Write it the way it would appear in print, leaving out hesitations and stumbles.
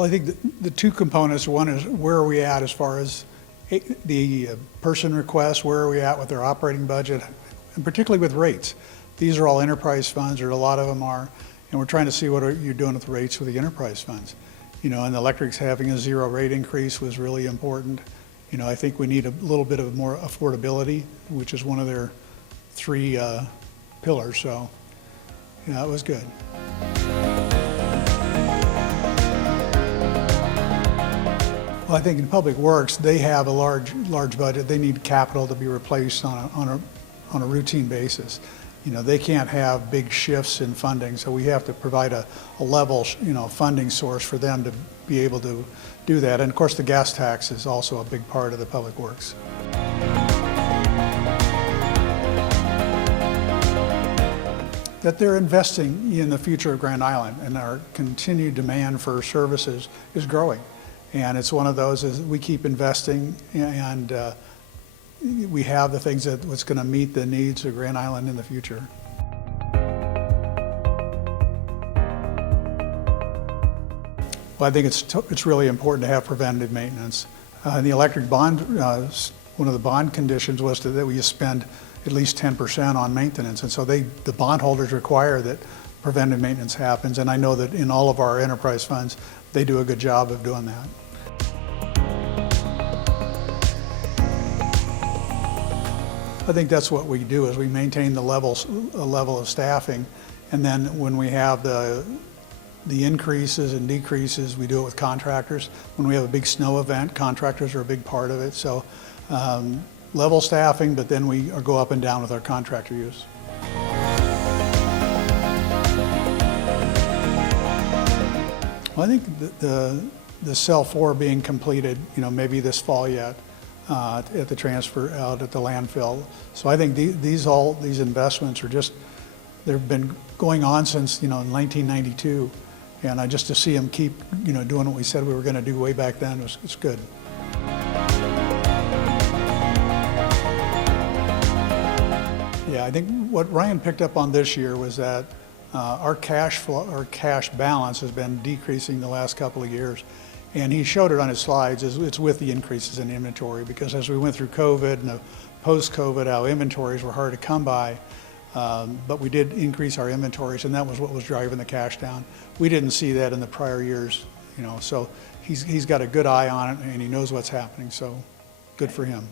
Well, I think the two components, one is where are we at as far as the person requests, where are we at with their operating budget, and particularly with rates. These are all enterprise funds, or a lot of them are, and we're trying to see what you're doing with the rates with the enterprise funds. You know, and the electrics having a 0 rate increase was really important. You know, I think we need a little bit of more affordability, which is one of their 3 pillars, so yeah, it was good. Well, I think in Public Works, they have a large budget. They need capital to be replaced on a routine basis. You know, they can't have big shifts in funding, so we have to provide a level, you know, funding source for them to be able to do that. And of course, the gas tax is also a big part of the Public Works. That they're investing in the future of Grand Island, and our continued demand for services is growing. And it's one of those is we keep investing, and we have the things what's going to meet the needs of Grand Island in the future. Well, I think it's really important to have preventative maintenance. The electric bond, one of the bond conditions was that we spend at least 10% on maintenance, and so the bondholders require that preventive maintenance happens, and I know that in all of our enterprise funds, they do a good job of doing that. I think that's what we do, is we maintain a level of staffing, and then when we have the increases and decreases, we do it with contractors. When we have a big snow event, contractors are a big part of it. So level staffing, but then we go up and down with our contractor use. Well, I think the cell 4 being completed, you know, maybe this fall yet. At the transfer out at the landfill. So I think these investments are they've been going on since, you know, 1992, and just to see them keep, you know, doing what we said we were going to do way back then it's good. Yeah, I think what Ryan picked up on this year was that our cash balance has been decreasing the last couple of years. And he showed it on his slides. It's with the increases in inventory, because as we went through COVID and post-COVID, our inventories were hard to come by, but we did increase our inventories, and that was what was driving the cash down. We didn't see that in the prior years, you know, so he's got a good eye on it, and he knows what's happening, so good for him.